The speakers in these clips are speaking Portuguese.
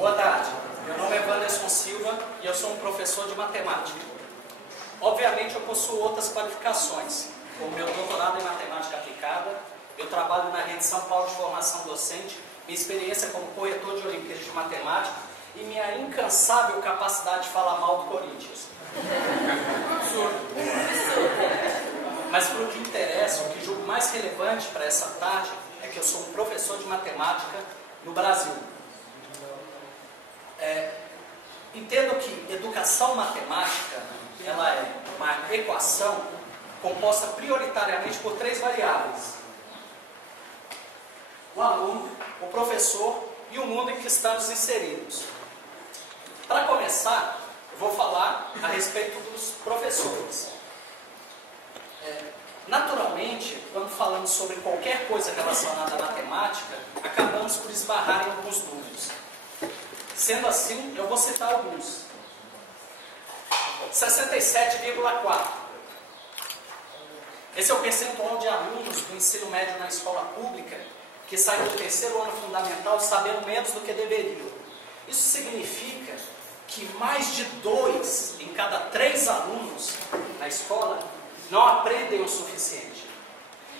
Boa tarde, meu nome é Wanderson Silva e eu sou um professor de matemática. Obviamente eu possuo outras qualificações, como meu doutorado em matemática aplicada, eu trabalho na Rede São Paulo de Formação Docente, minha experiência como corretor de Olimpíadas de Matemática e minha incansável capacidade de falar mal do Corinthians. Mas para o que interessa, o que julgo mais relevante para essa tarde é que eu sou um professor de matemática no Brasil. Entendo que educação matemática ela é uma equação composta prioritariamente por três variáveis: o aluno, o professor e o mundo em que estamos inseridos. Para começar, eu vou falar a respeito dos professores. Naturalmente, quando falamos sobre qualquer coisa relacionada à matemática, acabamos por esbarrar em alguns números. Sendo assim, eu vou citar alguns. 67,4. Esse é o percentual de alunos do ensino médio na escola pública que saem do terceiro ano fundamental sabendo menos do que deveriam. Isso significa que mais de 2 em cada 3 alunos na escola não aprendem o suficiente.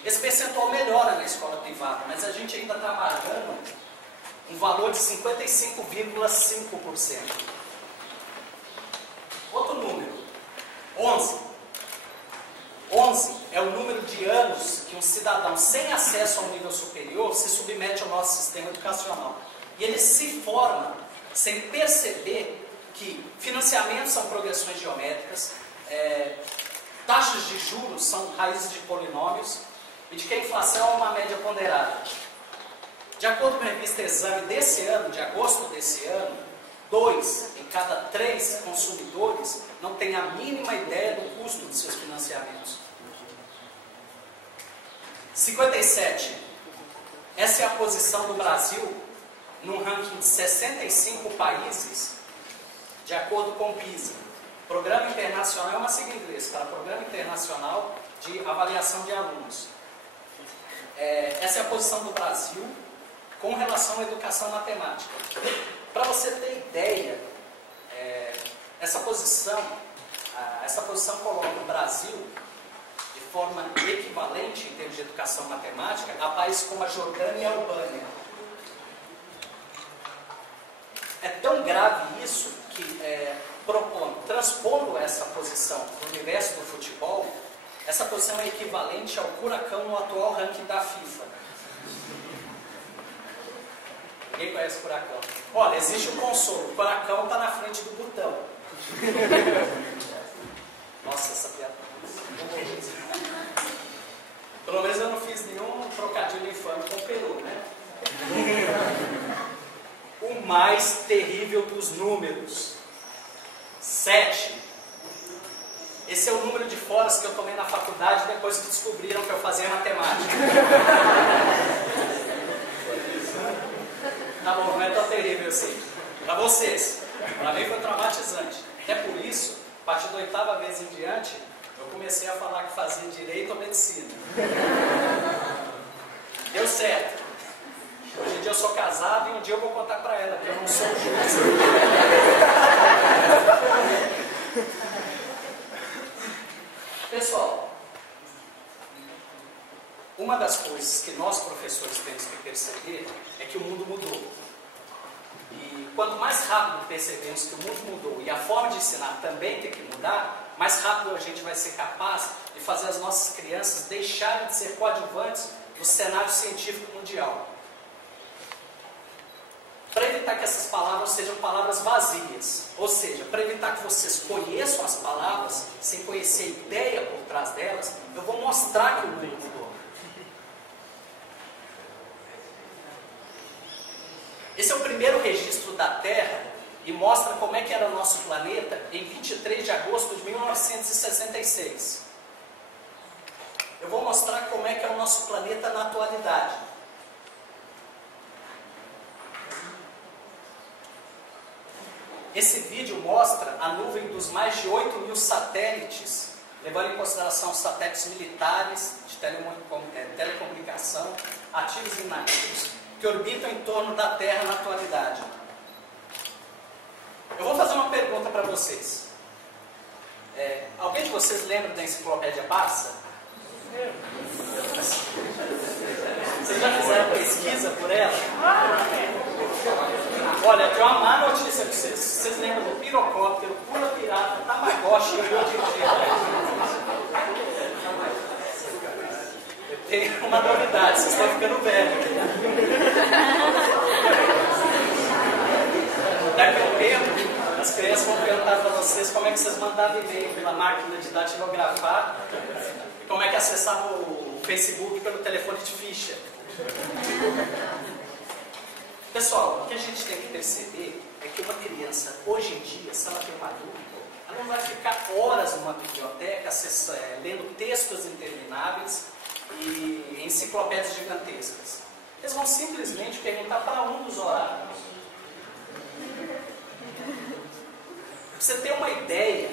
Esse percentual melhora na escola privada, mas a gente ainda está marcando um valor de 55,5%. Outro número, 11. 11 é o número de anos que um cidadão sem acesso ao nível superior se submete ao nosso sistema educacional. E ele se forma sem perceber que financiamentos são progressões geométricas, taxas de juros são raízes de polinômios e de que a inflação é uma média ponderada. De acordo com a revista Exame desse ano, de agosto desse ano, 2 em cada 3 consumidores não têm a mínima ideia do custo de seus financiamentos. 57. Essa é a posição do Brasil num ranking de 65 países, de acordo com o PISA. Programa Internacional, é uma sigla em inglês, para Programa Internacional de Avaliação de Alunos. Essa é a posição do Brasil com relação à educação matemática. Para você ter ideia, essa posição coloca o Brasil de forma equivalente em termos de educação matemática a países como a Jordânia e a Albânia. É tão grave isso que, transpondo essa posição no universo do futebol, essa posição é equivalente ao Furacão no atual ranking da FIFA. Ninguém conhece o Furacão. Olha, existe um consolo. O Furacão está na frente do botão. Nossa, essa piada. Pelo menos eu não fiz nenhum trocadilho infame com o Peru, né? O mais terrível dos números. 7. Esse é o número de foras que eu tomei na faculdade depois que descobriram que eu fazia matemática. Tá bom, não é tão terrível assim. Para vocês, para mim foi traumatizante. Até por isso, a partir da 8ª vez em diante, eu comecei a falar que fazia direito ou medicina. Deu certo. Hoje em dia eu sou casado e um dia eu vou contar para ela que eu não sou juiz. Pessoal, uma das coisas que nós professores temos que perceber é que o mundo mudou. E quanto mais rápido percebemos que o mundo mudou e a forma de ensinar também tem que mudar, mais rápido a gente vai ser capaz de fazer as nossas crianças deixarem de ser coadjuvantes no cenário científico mundial. Para evitar que essas palavras sejam palavras vazias, ou seja, para evitar que vocês conheçam as palavras sem conhecer a ideia por trás delas, eu vou mostrar que o mundo mudou. Esse é o primeiro registro da Terra e mostra como é que era o nosso planeta em 23 de agosto de 1966. Eu vou mostrar como é que é o nosso planeta na atualidade. Esse vídeo mostra a nuvem dos mais de 8.000 satélites, levando em consideração os satélites militares, de telecomunicação, ativos e inativos, que orbitam em torno da Terra na atualidade. Eu vou fazer uma pergunta para vocês. Alguém de vocês lembra da enciclopédia Barça? Vocês já fizeram pesquisa por ela? Olha, eu tenho uma má notícia para vocês. Vocês lembram do pirocóptero, pula pirata, Tamagotchi e eu tenho uma novidade, vocês estão ficando velhos. Daqui a um tempo, as crianças vão perguntar para vocês como é que vocês mandavam e-mail pela máquina de datilografar e como é que acessavam o Facebook pelo telefone de ficha. Pessoal, o que a gente tem que perceber é que uma criança, hoje em dia, se ela tem uma dúvida, ela não vai ficar horas numa biblioteca lendo textos intermináveis e enciclopédias gigantescas. Eles vão simplesmente perguntar para um dos horários. Para você ter uma ideia,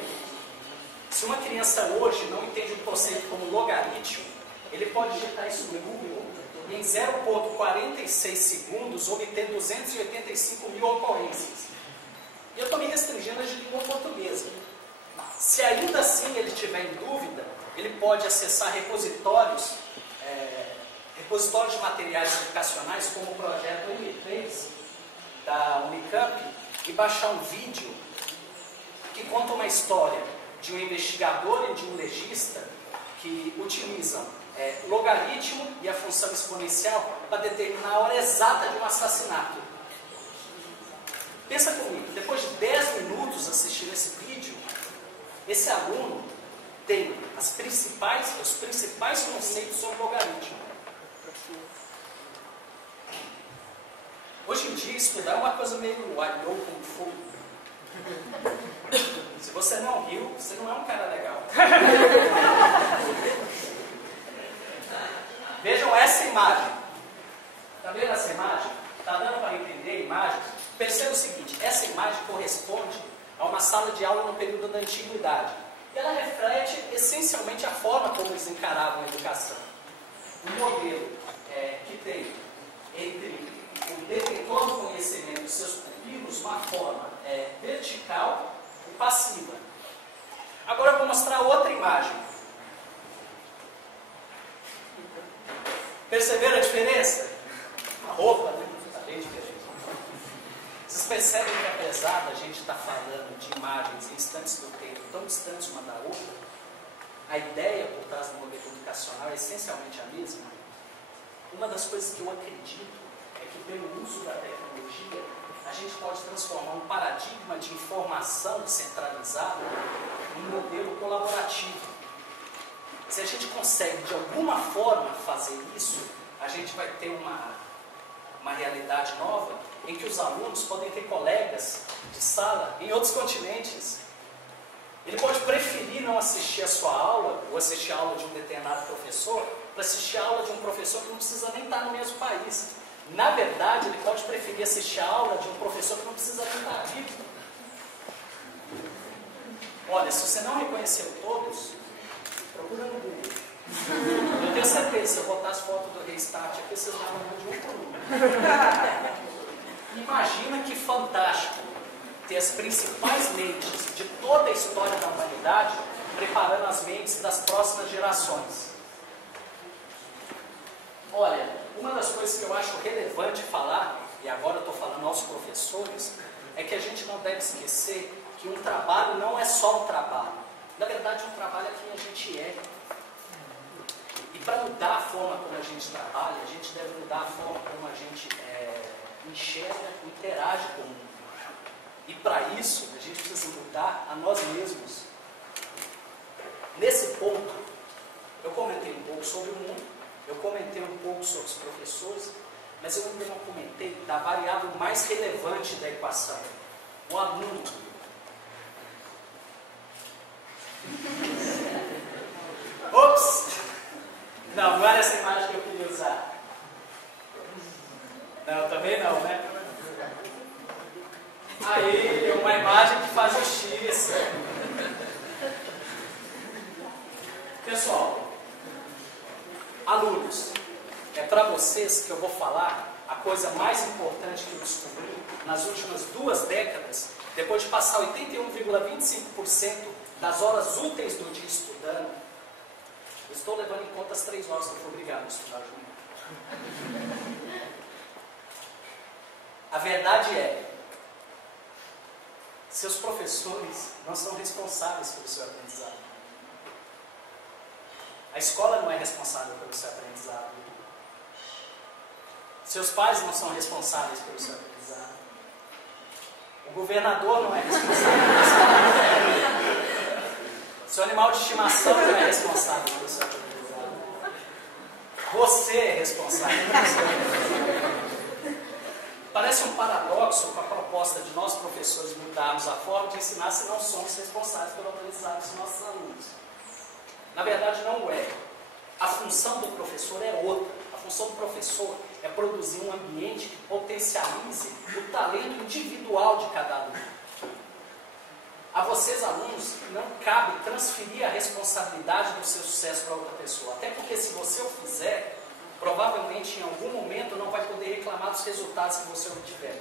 se uma criança hoje não entende um conceito como logaritmo, ele pode digitar isso no Google e em 0,46 segundos obter 285 mil ocorrências. E eu estou me restringindo de língua portuguesa. Se ainda assim ele tiver em dúvida, ele pode acessar repositórios de materiais educacionais, como o projeto M3 da Unicamp, e baixar um vídeo que conta uma história de um investigador e de um legista que utilizam logaritmo e a função exponencial para determinar a hora exata de um assassinato. Pensa comigo, depois de 10 minutos assistindo esse vídeo, esse aluno tem os principais conceitos sobre logaritmo. Hoje em dia, estudar é uma coisa meio aiô como fogo. Se você não riu, você não é um cara legal. Vejam essa imagem. Está vendo essa imagem? Está dando para entender a imagem? Perceba o seguinte, essa imagem corresponde a uma sala de aula no período da antiguidade. E ela reflete essencialmente a forma como eles encaravam a educação. Um modelo que tem entre o detentor do conhecimento e seus pupilos uma forma vertical e passiva. Agora eu vou mostrar outra imagem. Perceberam a diferença? A roupa, né? Está bem diferente. Vocês percebem que apesar da gente estar falando de imagens em instantes do tempo tão distantes uma da outra, a ideia por trás do modelo educacional é essencialmente a mesma? Uma das coisas que eu acredito é que pelo uso da tecnologia a gente pode transformar um paradigma de informação centralizada num modelo colaborativo. Se a gente consegue de alguma forma fazer isso, a gente vai ter uma realidade nova em que os alunos podem ter colegas de sala em outros continentes. Ele pode preferir não assistir a sua aula, ou assistir a aula de um determinado professor, para assistir a aula de um professor que não precisa nem estar no mesmo país. Na verdade, ele pode preferir assistir a aula de um professor que não precisa nem estar vivo. Olha, se você não reconheceu todos, procura no Google. Eu tenho certeza, se eu botar as fotos do Restart aqui, vocês vão lembrar de um por um. Imagina que fantástico ter as principais mentes de toda a história da humanidade preparando as mentes das próximas gerações. Olha, uma das coisas que eu acho relevante falar, e agora eu estou falando aos professores, é que a gente não deve esquecer que um trabalho não é só um trabalho. Na verdade, um trabalho é quem a gente é. E para mudar a forma como a gente trabalha, a gente deve mudar a forma como a gente enxerga e interage com o mundo. E para isso, a gente precisa mudar a nós mesmos. Nesse ponto, eu comentei um pouco sobre o mundo, eu comentei um pouco sobre os professores, mas eu ainda não comentei da variável mais relevante da equação, o aluno. Ops! Não era essa imagem que eu queria usar. Não, também não, né? Aí, uma imagem que faz justiça. Pessoal, alunos, é para vocês que eu vou falar a coisa mais importante que eu descobri nas últimas 2 décadas, depois de passar 81,25% das horas úteis do dia estudando, eu estou levando em conta as 3 horas que eu fui obrigado a estudar junto. A verdade é, seus professores não são responsáveis pelo seu aprendizado. A escola não é responsável pelo seu aprendizado. Seus pais não são responsáveis pelo seu aprendizado. O governador não é responsável pelo seu aprendizado. Seu animal de estimação não é responsável pelo seu aprendizado. Você é responsável pelo seu aprendizado. Parece um paradoxo com a proposta de nós professores mudarmos a forma de ensinar se não somos responsáveis pelo aprendizado dos nossos alunos. Na verdade, não é. A função do professor é outra. A função do professor é produzir um ambiente que potencialize o talento individual de cada aluno. A vocês, alunos, não cabe transferir a responsabilidade do seu sucesso para outra pessoa. Até porque, se você o fizer, provavelmente em algum momento não vai poder reclamar dos resultados que você obtiver.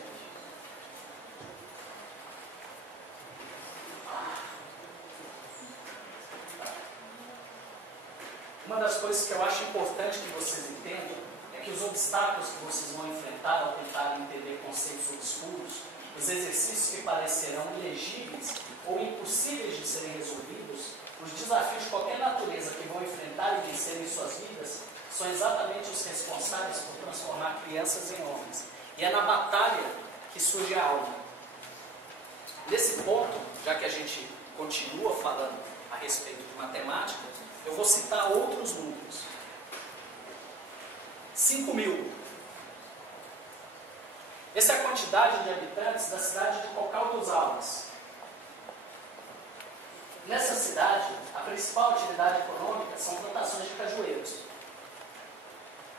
Uma das coisas que eu acho importante que vocês entendam é que os obstáculos que vocês vão enfrentar ao tentarem entender conceitos obscuros, os exercícios que parecerão ilegíveis ou impossíveis de serem resolvidos, os desafios de qualquer natureza que vão enfrentar e vencer em suas vidas, são exatamente os responsáveis por transformar crianças em homens. E é na batalha que surge a alma. Nesse ponto, já que a gente continua falando a respeito de matemática, eu vou citar outros números. 5.000. Essa é a quantidade de habitantes da cidade de Cocal dos Alves. Nessa cidade, a principal atividade econômica são plantações de cajueiros.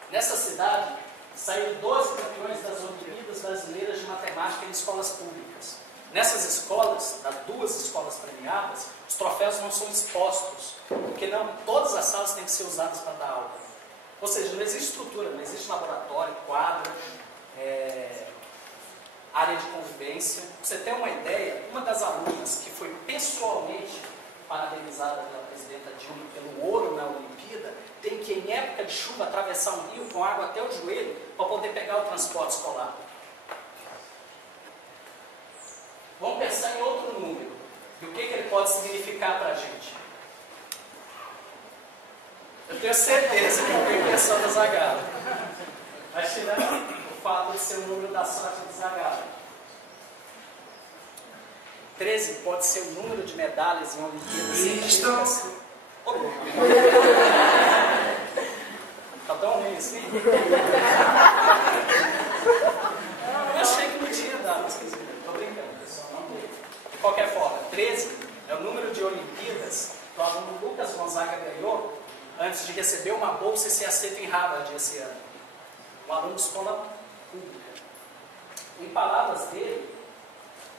Nessa cidade, saíram 12 campeões das Olimpíadas Brasileiras de Matemática em escolas públicas. Nessas escolas, das 2 escolas premiadas, os troféus não são expostos, porque não todas as salas têm que ser usadas para dar aula. Ou seja, não existe estrutura, não existe laboratório, quadra, área de convivência. Pra você ter uma ideia, uma das alunas que foi pessoalmente parabenizada pela presidenta Dilma pelo ouro na Olimpíada, tem que, em época de chuva, atravessar um rio com água até o joelho para poder pegar o transporte escolar. Vamos pensar em outro número, e o que ele pode significar para a gente. Eu tenho certeza que alguém pensou no Zagallo. Mas tirando o fato de ser o número da sorte do Zagallo. 13 pode ser o número de medalhas em Olimpíadas científicas. Tá tão ruim assim? Eu achei que não tinha dado, mas estou brincando, pessoal, não deu. De qualquer forma, 13 é o número de Olimpíadas que o aluno Lucas Gonzaga ganhou antes de receber uma bolsa e ser aceito em Harvard esse ano. Um aluno de escola pública. Em palavras dele,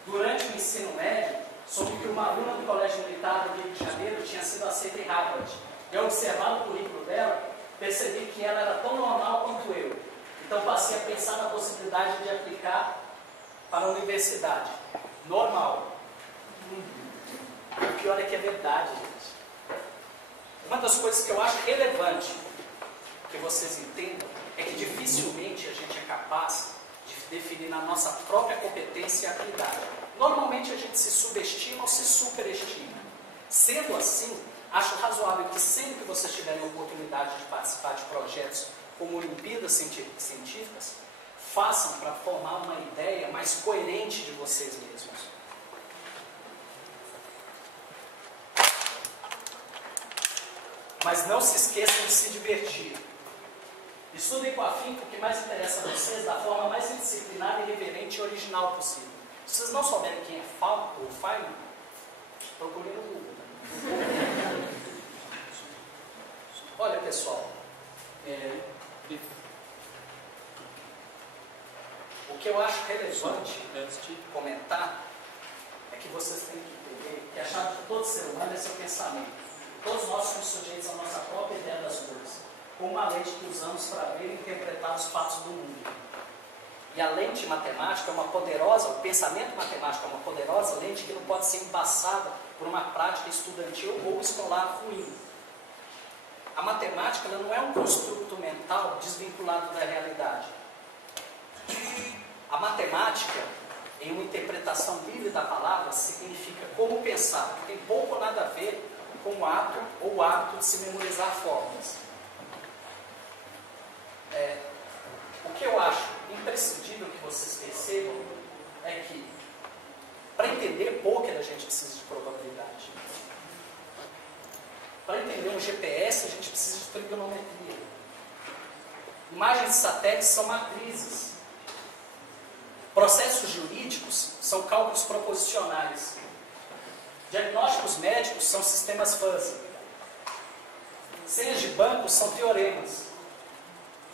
durante o ensino médio, soube que uma aluna do Colégio Militar do Rio de Janeiro tinha sido aceita em Harvard. Eu, observando o currículo dela, percebi que ela era tão normal quanto eu. Então passei a pensar na possibilidade de aplicar para a universidade. Normal. O pior é que é verdade, gente. Uma das coisas que eu acho relevante que vocês entendam é que dificilmente a gente é capaz de definir na nossa própria competência e habilidade. Normalmente a gente se subestima ou se superestima. Sendo assim, acho razoável que sempre que vocês tiverem a oportunidade de participar de projetos como Olimpíadas Científicas, façam para formar uma ideia mais coerente de vocês mesmos. Mas não se esqueçam de se divertir. Estudem com afinco o que mais interessa a vocês da forma mais indisciplinada, irreverente e original possível. Se vocês não souberem quem é Feynman ou Feynman, procurem no Google. Olha, pessoal, o que eu acho relevante antes de comentar é que vocês têm que entender que a chave de todo ser humano é seu pensamento. Todos nós somos sujeitos à nossa própria ideia das coisas, com uma lente que usamos para ver e interpretar os fatos do mundo. E a lente matemática é uma poderosa, o pensamento matemático é uma poderosa lente que não pode ser embaçada por uma prática estudantil ou escolar ruim. A matemática ela não é um construto mental desvinculado da realidade. A matemática, em uma interpretação livre da palavra, significa como pensar, que tem pouco ou nada a ver com o ato ou o hábito de se memorizar fórmulas. O que eu acho imprescindível que vocês percebam é que, para entender poker, a gente precisa de probabilidade. Para entender um GPS, a gente precisa de trigonometria. Imagens de satélites são matrizes. Processos jurídicos são cálculos proposicionais. Diagnósticos médicos são sistemas fuzzy. Senhas de bancos são teoremas.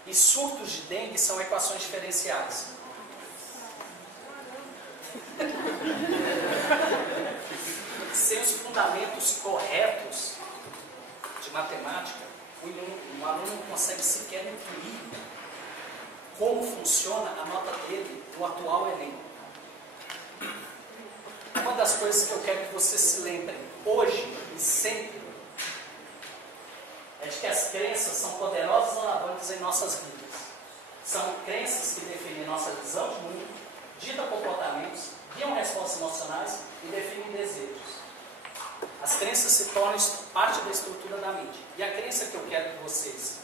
E surtos de dengue são equações diferenciais. Sem os fundamentos corretos de matemática, o aluno não consegue sequer incluir como funciona a nota dele no atual Enem. Uma das coisas que eu quero que vocês se lembrem hoje e sempre é de que as crenças são poderosas alavancas em nossas vidas. São crenças que definem nossa visão de mundo, ditam comportamentos, guiam respostas emocionais e definem desejos. As crenças se tornam parte da estrutura da mente. E a crença que eu quero que vocês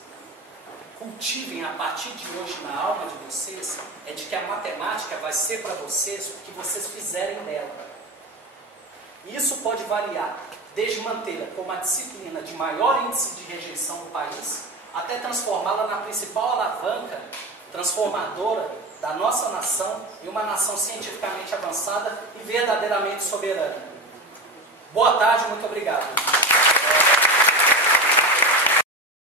cultivem a partir de hoje na alma de vocês é de que a matemática vai ser para vocês o que vocês fizerem dela. E isso pode variar, desde mantê-la como a disciplina de maior índice de rejeição no país, até transformá-la na principal alavanca transformadora da nossa nação em uma nação cientificamente avançada e verdadeiramente soberana. Boa tarde, muito obrigado.